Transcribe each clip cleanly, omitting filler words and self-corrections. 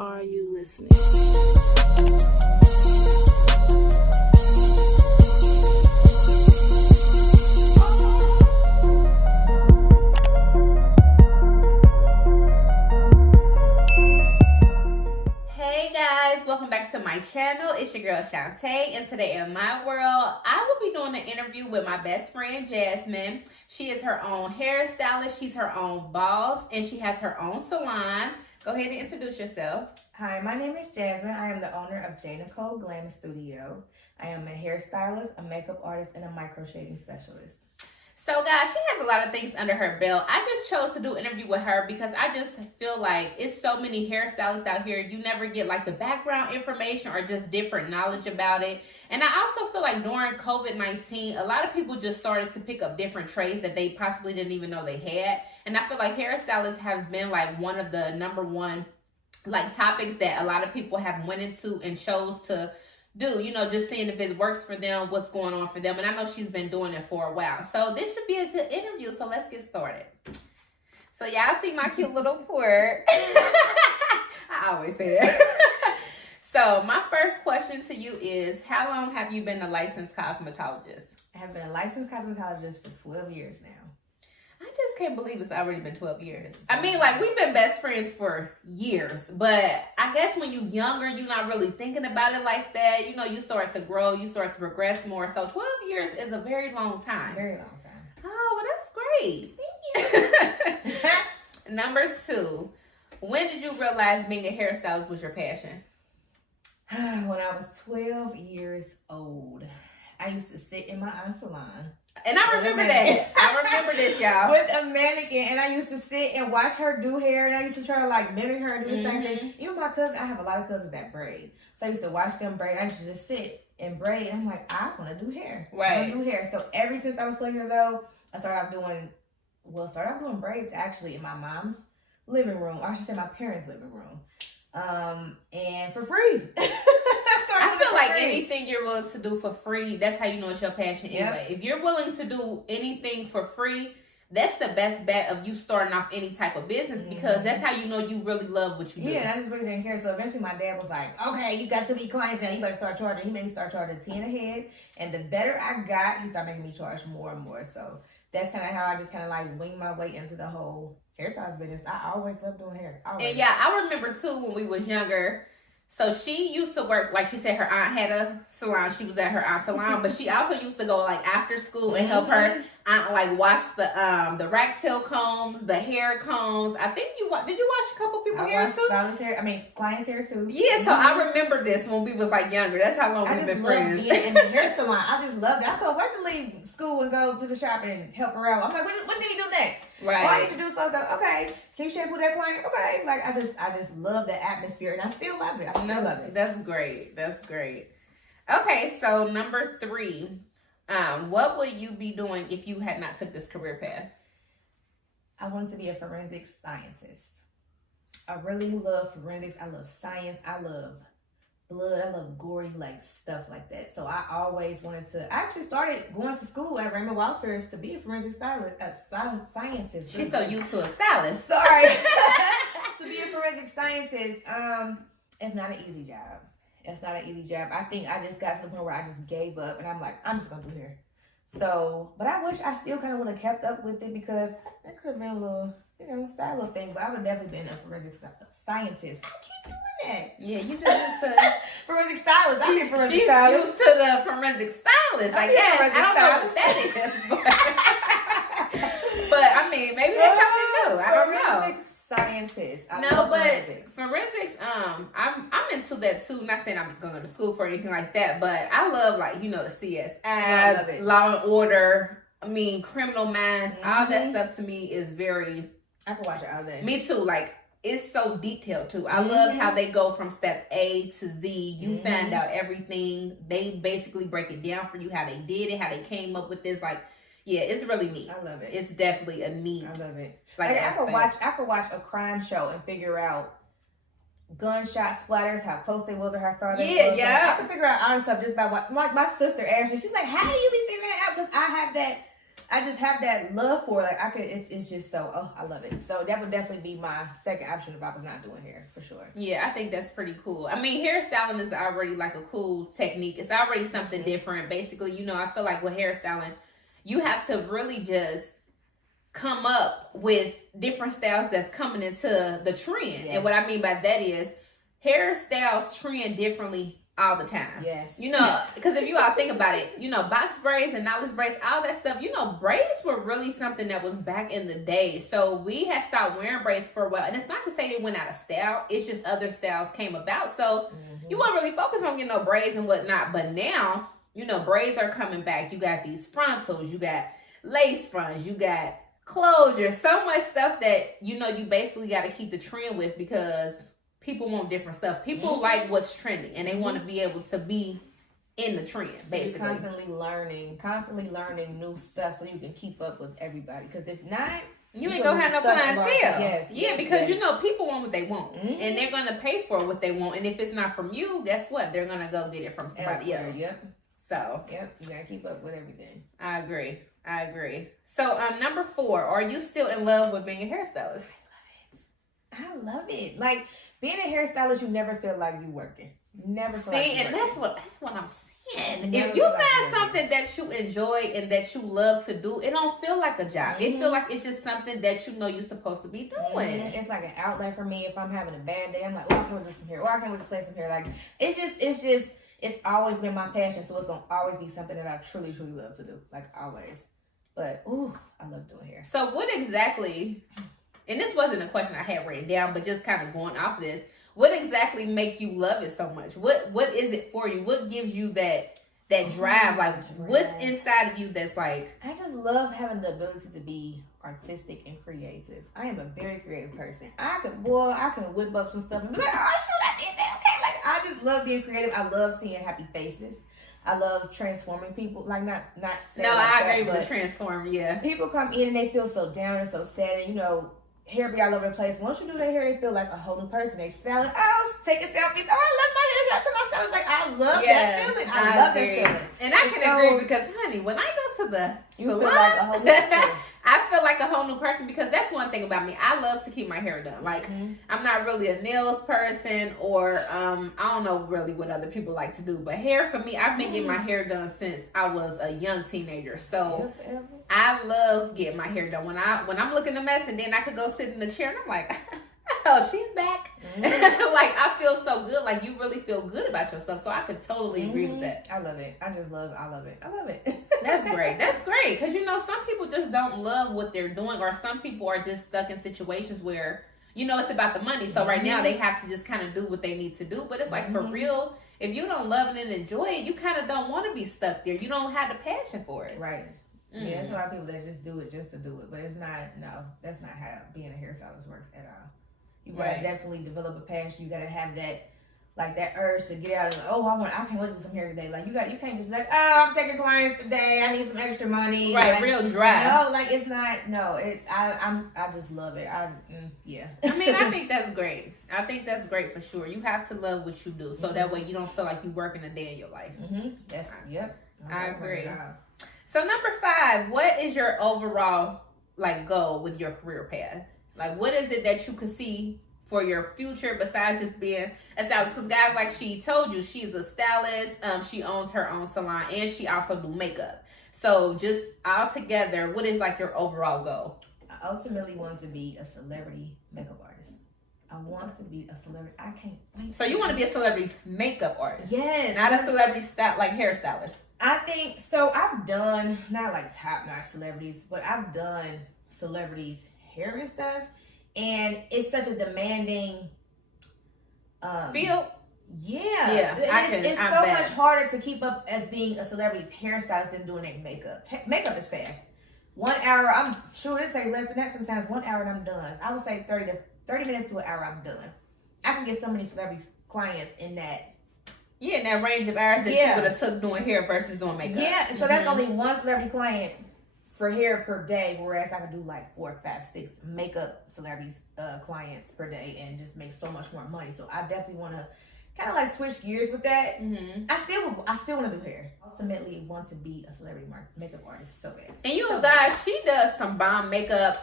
Are you listening? Hey guys, welcome back to my channel. It's your girl Shantae, and today in my world, I will be doing an interview with my best friend Jasmine. She is her own hairstylist, she's her own boss, and she has her own salon. Go ahead and introduce yourself. Hi, my name is Jasmine. I am the owner of J. Nicole Glam Studio. I am a hairstylist, a makeup artist, and a micro shading specialist. So guys, she has a lot of things under her belt. I just chose to do an interview with her because I just feel like it's so many hairstylists out here. You never get like the background information or just different knowledge about it. And I also feel like during COVID-19, a lot of people just started to pick up different trades that they possibly didn't even know they had. And I feel like hairstylists have been like one of the number one like topics that a lot of people have went into and chose to do, you know, just seeing if it works for them, what's going on for them. And I know she's been doing it for a while. So this should be a good interview. So let's get started. So y'all see my cute little port. I always say that. So my first question to you is, how long have you been a licensed cosmetologist? I have been a licensed cosmetologist for 12 years now. I just can't believe it's already been 12 years. I mean, like, we've been best friends for years, but I guess when you're younger, you're not really thinking about it like that. You know, you start to grow, you start to progress more. So 12 years is a very long time. Very long time. Oh, well, that's great. Thank you. Number 2, when did you realize being a hairstylist was your passion? When I was 12 years old, I used to sit in my aunt's salon. And I remember that. I remember this, y'all. With a mannequin, and I used to sit and watch her do hair, and I used to try to like mimic her and do the same thing. Even my cousin, I have a lot of cousins that braid, so I used to watch them braid. I used to just sit and braid, and I'm like, I want to do hair. Right. I want to do hair. So ever since I was 12 years old, I started off doing braids actually in my mom's living room, or I should say my parents' living room, and for free. I feel like anything you're willing to do for free, that's how you know it's your passion anyway. If you're willing to do anything for free, that's the best bet of you starting off any type of business, because that's how you know you really love what you do. Yeah, and I just really didn't care. So eventually my dad was like, okay, you got too many clients now. You better start charging. He made me start charging 10 a head. And the better I got, he started making me charge more and more. So that's kind of how I just kind of like winged my way into the whole hairstylist business. I always loved doing hair. Always. And yeah, I remember too when we was younger. So she used to work, like she said, her aunt had a salon. She was at her aunt's salon, but she also used to go like after school and help her aunt like wash the rack tail combs, the hair combs. I think did you wash a couple people hair too? Clients' hair too. Yeah, so I remember this when we was like younger. That's how long we've been friends. Being in the hair salon. I just loved it. I couldn't wait to leave school and go to the shop and help her out. I'm like, what did you do next? Right. Oh, I need to do something. Okay. Can you shampoo that client? Okay. Like I just love the atmosphere, and I still love it. I still love it. That's great. That's great. Okay, so number 3, what would you be doing if you had not took this career path? I wanted to be a forensic scientist. I really love forensics. I love science. I love blood. I love gory like stuff like that. So I always wanted to. I actually started going to school at Raymond Walters to be a forensic scientist. She's so used to a stylist. Sorry. To be a forensic scientist, it's not an easy job. It's not an easy job. I think I just got to the point where I just gave up, and I'm like, I'm just gonna do hair. So, but I wish I still kind of would have kept up with it, because that could have been a little, style little thing. But I would have definitely been a forensic scientist. I keep doing that. Yeah, you just used to forensic stylist. I be forensic she's stylist. used to the forensic stylist, I guess. I don't know what that is, but I mean, maybe that's something new. I don't know. Scientist. Forensics, I'm into that too. Not saying I'm going to school for anything like that, but I love the CSI, Law and Order. I mean, Criminal Minds, all that stuff to me is very. I can watch it all day. Me too. Like, it's so detailed too. I love how they go from step A to Z. You find out everything. They basically break it down for you, how they did it, how they came up with this. Like, yeah, it's really neat. I love it. It's definitely a neat. I love it. Like I could watch a crime show and figure out gunshot splatters, how close they was or how far they was. Yeah. I can figure out all this stuff just by like my sister Ashley. She's like, how do you be figuring it out? Because I I just have that love for it. Like it's just so, I love it. So that would definitely be my second option if I was not doing hair, for sure. Yeah, I think that's pretty cool. I mean, hairstyling is already like a cool technique. It's already something different. Basically, you know, I feel like with hairstyling, you have to really just come up with different styles that's coming into the trend. And what I mean by that is hairstyles trend differently all the time. Yes. You know, because if you all think about it, you know, box braids and knowledge braids, all that stuff, you know, braids were really something that was back in the day. So we had stopped wearing braids for a while. And it's not to say they went out of style. It's just other styles came about. So you weren't really focused on getting no braids and whatnot. But now, you know, braids are coming back. You got these frontals. You got lace fronts. You got closure. So much stuff that, you know, you basically got to keep the trend with because people want different stuff. People like what's trending, and they want to be able to be in the trend, basically. So constantly learning new stuff so you can keep up with everybody. Because if not, you ain't gonna have no clientele. Yes, because you know people want what they want, and they're gonna pay for what they want. And if it's not from you, guess what? They're gonna go get it from somebody else. Yep. So you gotta keep up with everything. I agree. So number 4, are you still in love with being a hairstylist? I love it. Like, being a hairstylist, you never feel like you working. Never feel like and that's what I'm saying. Never if you feel like find something that you enjoy and that you love to do, it don't feel like a job. It feel like it's just something that you know you're supposed to be doing. It's like an outlet for me. If I'm having a bad day, I'm like, oh, I can do some hair, or I can do some hair. Like, it's always been my passion, so it's gonna always be something that I truly love to do. Like, always. But I love doing hair. So what exactly? And this wasn't a question I had written down, but just kind of going off of this, what exactly make you love it so much? What is it for you? What gives you that drive? Like, what's inside of you that's like? I just love having the ability to be artistic and creative. I am a very creative person. I can whip up some stuff and be like, oh shoot, I did that. Okay, like, I just love being creative. I love seeing happy faces. I love transforming people. Like, not saying no, like I that, agree with the transform. Yeah, people come in and they feel so down and so sad, and you know, hair be all over the place. Once you do their hair, they feel like a whole new person. They style it. Oh, taking selfies. Oh, I love my hair. Shout to my stylist. Like, I love that feeling. I love that feeling. And I can agree because, honey, when I go to the salon, feel like a whole new person. I feel like a whole new person because that's one thing about me. I love to keep my hair done. Like, I'm not really a nails person or I don't know really what other people like to do. But hair for me, I've been getting my hair done since I was a young teenager. So I love getting my hair done. When I'm looking a mess and then I could go sit in the chair and I'm like, oh, she's back. Like, I feel so good. Like, you really feel good about yourself. So I could totally agree with that. I love it. I love it. That's great. That's great. Because, you know, some people just don't love what they're doing. Or some people are just stuck in situations where, you know, it's about the money. So right now they have to just kind of do what they need to do. But it's like, for real, if you don't love it and enjoy it, you kind of don't want to be stuck there. You don't have the passion for it. Right. Yeah, there's a lot of people that just do it just to do it. But it's not, no, that's not how being a hairstylist works at all. You gotta definitely develop a passion. You gotta have that, like, that urge to get out of, I can't wait to do some hair today. Like, you can't just be like, oh, I'm taking clients today. I need some extra money. Right, like, real dry. No, like, it's not. No, I just love it. Yeah. I mean, I think that's great. I think that's great for sure. You have to love what you do, so that way you don't feel like you're working a day in your life. I agree. So number 5, what is your overall goal with your career path? Like, what is it that you could see for your future besides just being a stylist? Because guys, like she told you, she's a stylist. She owns her own salon and she also do makeup. So just all together, what is your overall goal? I ultimately want to be a celebrity makeup artist. I want to be a celebrity. I can't wait. So you want to be a celebrity makeup artist? Yes. Not a celebrity hairstylist. I think so. I've done not top-notch celebrities, but I've done celebrities hair and stuff, and it's such a demanding field. It's so much harder to keep up as being a celebrity's hairstylist than doing their makeup. Makeup is fast. 1 hour, I'm sure it takes less than that sometimes. 1 hour and I'm done. I would say 30 minutes to an hour, I'm done. I can get so many celebrity clients in that. Yeah, in that range of hours that you would have took doing hair versus doing makeup. Yeah, so that's only one celebrity client for hair per day, whereas I can do 4, 5, 6 makeup celebrities clients per day and just make so much more money. So I definitely want to kind of like switch gears with that. Mm-hmm. I still want to do hair. Ultimately, want to be a celebrity makeup artist so bad. And you so guys, she does some bomb makeup.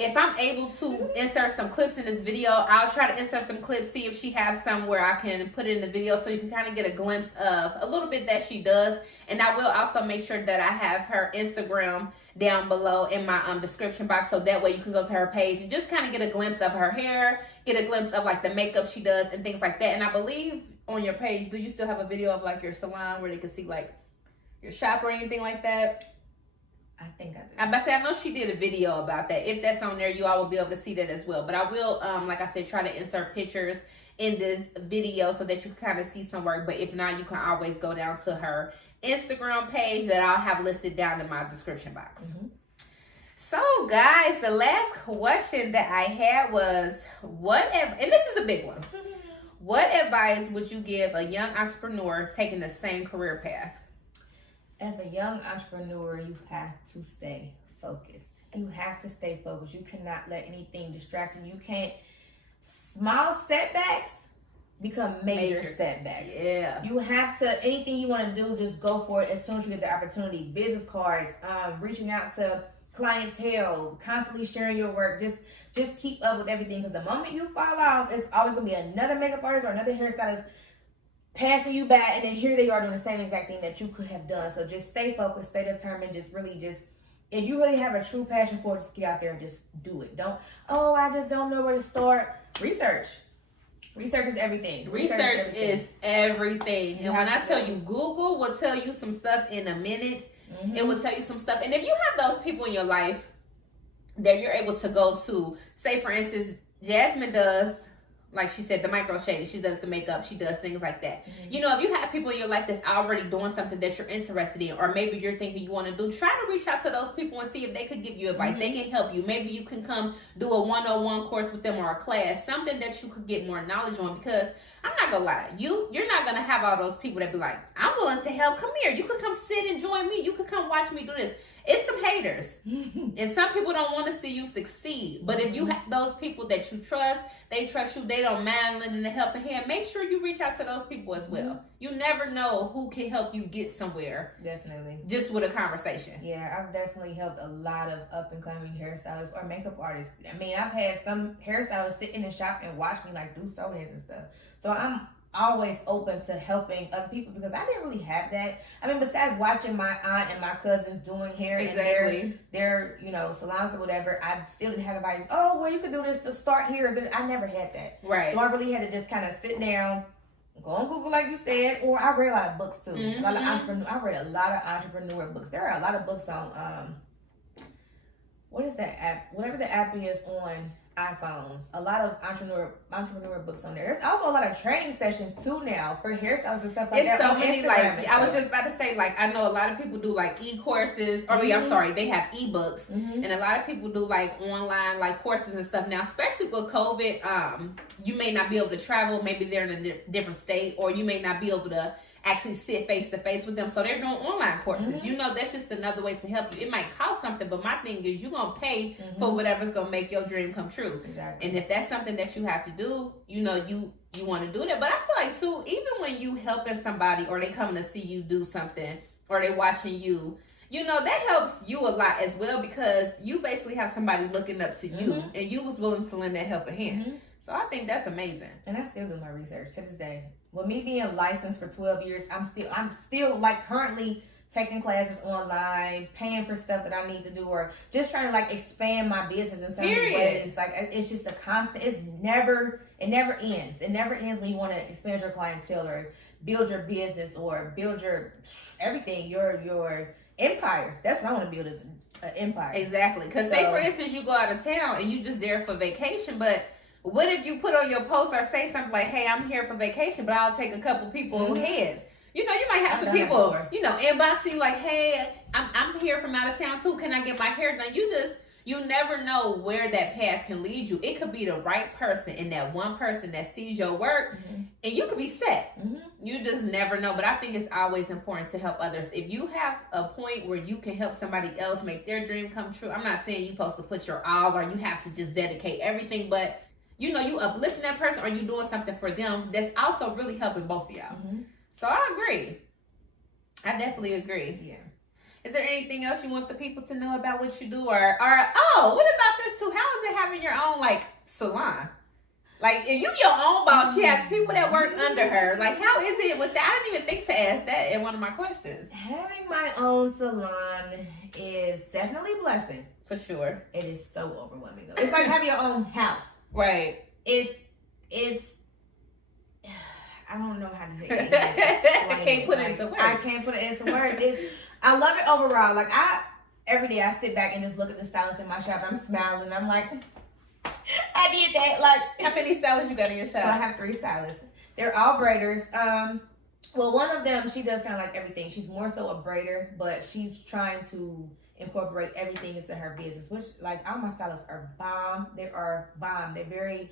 If I'm able to insert some clips in this video, I'll try to insert some clips, see if she has some where I can put it in the video so you can kind of get a glimpse of a little bit that she does. And I will also make sure that I have her Instagram down below in my description box, so that way you can go to her page and just kind of get a glimpse of her hair, get a glimpse of like the makeup she does and things like that. And I believe on your page, do you still have a video of like your salon where they can see like your shop or anything like that? I think I do. I'm about to say, I know she did a video about that. If that's on there, you all will be able to see that as well. But I will, like I said, try to insert pictures in this video so that you can kind of see some work. But if not, you can always go down to her Instagram page that I'll have listed down in my description box. Mm-hmm. So guys, the last question that I had was, and this is a big one. What advice would you give a young entrepreneur taking the same career path? As a young entrepreneur, you have to stay focused. You have to stay focused. You cannot let anything distract you. You can't. Small setbacks become major setbacks. Yeah. You have to, anything you want to do, just go for it as soon as you get the opportunity. Business cards, reaching out to clientele, constantly sharing your work. Just keep up with everything, because the moment you fall off, it's always going to be another makeup artist or another hairstylist passing you by, and then here they are doing the same exact thing that you could have done. So just stay focused, stay determined, if you really have a true passion for it, just get out there and just do it. I just don't know where to start. Research is everything. Research is everything. And when I tell you, Google will tell you some stuff in a minute. Mm-hmm. It will tell you some stuff. And if you have those people in your life that you're able to go to, say for instance, Jasmine does, like she said, the micro shading, she does the makeup, she does things like that. Mm-hmm. You know, if you have people in your life that's already doing something that you're interested in, or maybe you're thinking you want to do, try to reach out to those people and see if they could give you advice. Mm-hmm. They can help you. Maybe you can come do a 101 course with them, or a class, something that you could get more knowledge on. Because I'm not gonna lie, you're not gonna have all those people that be like, I'm willing to help, come here, you could come sit and join me, you could come watch me do this. It's some haters. And some people don't want to see you succeed. But if you have those people that you trust, they trust you, they don't mind lending a helping hand, make sure you reach out to those people as well. Mm-hmm. You never know who can help you get somewhere. Definitely. Just with a conversation. Yeah, I've definitely helped a lot of up and coming hairstylists or makeup artists. I mean, I've had some hairstylists sit in the shop and watch me like do sew-ins and stuff. So I'm always open to helping other people, because I didn't really have that. I mean, besides watching my aunt and my cousins doing hair in their salons or whatever, I still didn't have anybody, you could do this to start here. I never had that. Right. So I really had to just kind of sit down, go on Google like you said, or I read a lot of books too. Mm-hmm. I read a lot of entrepreneur books. There are a lot of books on what is that app? Whatever the app is on iPhones, a lot of entrepreneur books on there. There's also a lot of training sessions too now for hairstylists and stuff like that. It's so many, like I was just about to say, like I know a lot of people do like e-courses, or they have ebooks, and a lot of people do like online like courses and stuff now, especially with COVID. You may not be able to travel, maybe they're in a different state, or you may not be able to actually sit face to face with them, so they're doing online courses. That's just another way to help you. It might cost something, but my thing is you're gonna pay for whatever's gonna make your dream come true. Exactly. And if that's something that you have to do, you want to do that. But I feel like too, even when you helping somebody, or they come to see you do something, or they watching you, that helps you a lot as well, because you basically have somebody looking up to you, and you was willing to lend that helping hand. So I think that's amazing. And I still do my research to this day. With me being licensed for 12 years, I'm still like currently taking classes online, paying for stuff that I need to do, or just trying to like expand my business in so many ways. Like it's just a constant. It never ends. It never ends when you want to expand your clientele or build your business or build your everything, your empire. That's what I want to build, is an empire. Exactly. Because say for instance you go out of town and you just there for vacation, but what if you put on your post or say something like, hey, I'm here for vacation, but I'll take a couple people heads. You might have some people, inboxing you like, hey, I'm here from out of town too. Can I get my hair done? You never know where that path can lead you. It could be the right person, and that one person that sees your work, and you could be set. You just never know. But I think it's always important to help others. If you have a point where you can help somebody else make their dream come true, I'm not saying you're supposed to put your all, or you have to just dedicate everything, but you know, you uplifting that person or you doing something for them that's also really helping both of y'all. So I agree. I definitely agree. Yeah. Is there anything else you want the people to know about what you do? Or oh, what about this too? How is it having your own like salon? Like, if you your own boss, she has people that work under her. Like, how is it with that? I didn't even think to ask that in one of my questions. Having my own salon is definitely a blessing. For sure. It is so overwhelming though. It's like having your own house. Right. It's I don't know how to say it. I can't put it into words. I can't put it into words. I love it overall. Like every day I sit back and just look at the stylists in my shop. I'm smiling. I'm like, I did that. Like, how many stylists you got in your shop? So I have 3 stylists. They're all braiders. Well, one of them, she does kind of like everything. She's more so a braider, but she's trying to incorporate everything into her business, which, like, all my stylists are bomb. They are bomb. They're very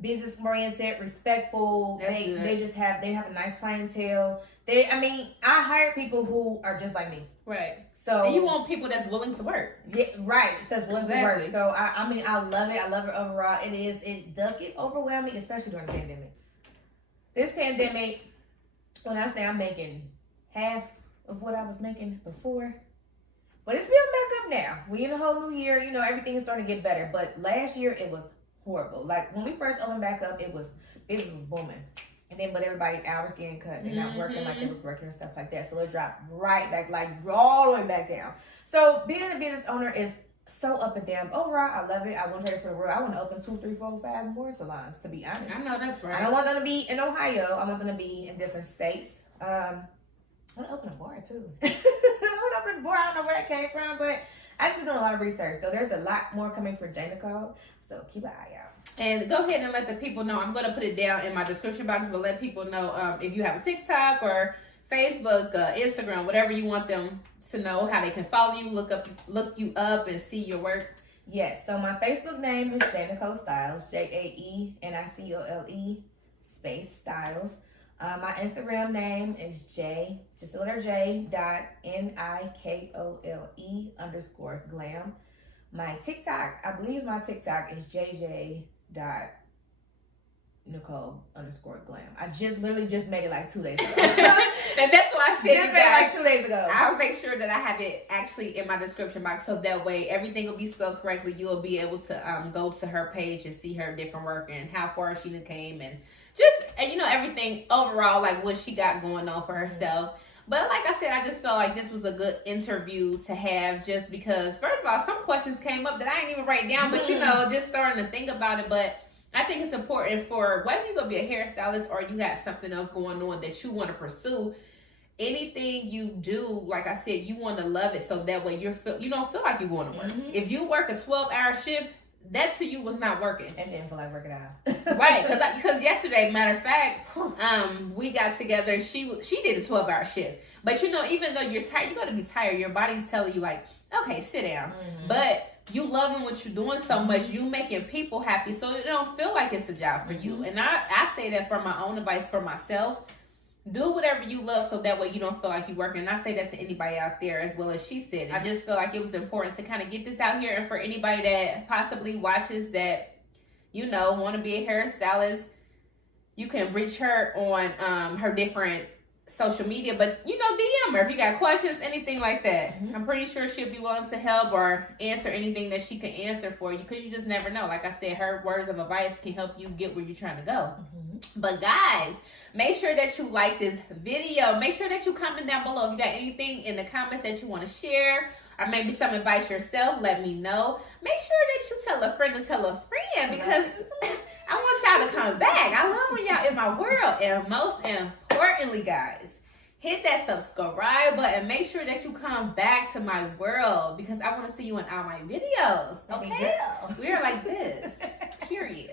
business oriented, respectful. They have a nice clientele. I hire people who are just like me. Right. So and you want people that's willing to work. Yeah, right. That's willing to work. So I love it. I love it overall. It does get overwhelming, especially during the pandemic. This pandemic, when I say I'm making half of what I was making before, but it's building back up now. We in a whole new year, you know, everything is starting to get better. But last year it was horrible. Like when we first opened back up, business was booming. And then, but everybody's hours getting cut. They're not working like they was working and stuff like that. So it dropped right back, like all the way back down. So being a business owner is so up and down. Overall, I love it. I want to trade for the world. I want to open 2, 3, 4, 5 more salons, to be honest. I know that's right. I don't want them to be in Ohio. I want them to be in different states. I want to open a bar too. I want to open a bar. I don't know where that came from, but I just been doing a lot of research. So there's a lot more coming for J. Nicole. So keep an eye out. And go ahead and let the people know. I'm going to put it down in my description box, but let people know if you have a TikTok or Facebook, Instagram, whatever you want them to know, how they can follow you, look you up, and see your work. Yes. So my Facebook name is J. Nicole Styles, JAENICOLE space Styles. My Instagram name is J, just the letter J, .NIKOLE_glam. My TikTok, I believe my TikTok is JJ.Nicole_glam. I literally just made it like 2 days ago. And that's why I said just made it like 2 days ago. I'll make sure that I have it actually in my description box, so that way everything will be spelled correctly. You'll be able to go to her page and see her different work and how far she came and just, you know, everything overall, like what she got going on for herself. But like I said, I just felt like this was a good interview to have, just because, first of all, some questions came up that I didn't even write down, but you know, just starting to think about it. But I think it's important for whether you're going to be a hairstylist or you have something else going on that you want to pursue. Anything you do, like I said, you want to love it, so that way you don't feel like you're going to work. If you work a 12-hour shift, that to you was not working. And didn't feel like working out. Right, because yesterday, matter of fact, we got together. She did a 12-hour shift. But you know, even though you're tired, you got to be tired. Your body's telling you like, okay, sit down. But you loving what you're doing so much, you making people happy, so it don't feel like it's a job for you. And I say that for my own advice for myself. Do whatever you love, so that way you don't feel like you're working. And I say that to anybody out there as well as she said. I just feel like it was important to kind of get this out here. And for anybody that possibly watches that, you know, want to be a hairstylist, you can reach her on her different social media. But, you know, DM her if you got questions, anything like that. I'm pretty sure she'll be willing to help or answer anything that she can answer for you, because you just never know. Like I said, her words of advice can help you get where you're trying to go. But guys, make sure that you like this video. Make sure that you comment down below if you got anything in the comments that you want to share, or maybe some advice yourself. Let me know. Make sure that you tell a friend to tell a friend, because I want y'all to come back. I love when y'all in my world. And most importantly, guys, hit that subscribe button. Make sure that you come back to my world, because I want to see you in all my videos. Okay? We're like this. Period.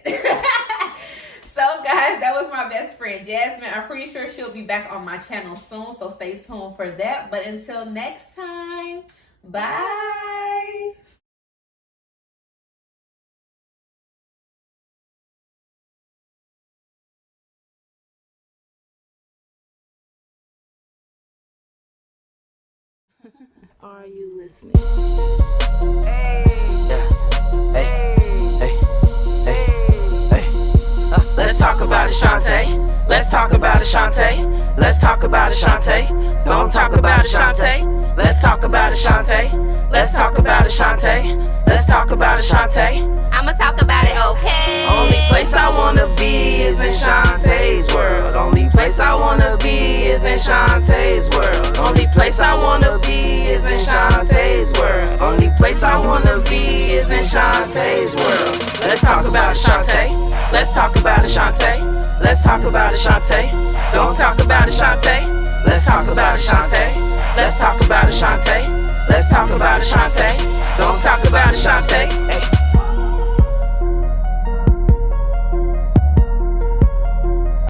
So, guys, that was my best friend, Jasmine. I'm pretty sure she'll be back on my channel soon, so stay tuned for that. But until next time, bye. Are you listening? Hey, yeah. Hey, hey, hey. it, Shantae. Let's talk about it, Shantae. Let's talk about it, Shantae. Don't talk about it, Shantae. Let's talk about it, Shantae. Let's talk about it, Shantae. Let's talk about it, Shantae. I'ma talk about it, okay? Only place I wanna be is in Shantae's world. Only place I wanna be is in Shantae's world. Only place I wanna be is in Shantae's world. Only place I wanna be is in Shantae's world. Let's talk about it, Shantae. Let's talk about it, Shantae. Let's talk about it, Shantae. Don't talk about it, Shantae. Let's talk about it, Shantae. Let's talk about it, Shantae. Let's talk about it, Shantae. Don't talk about it, Shantae.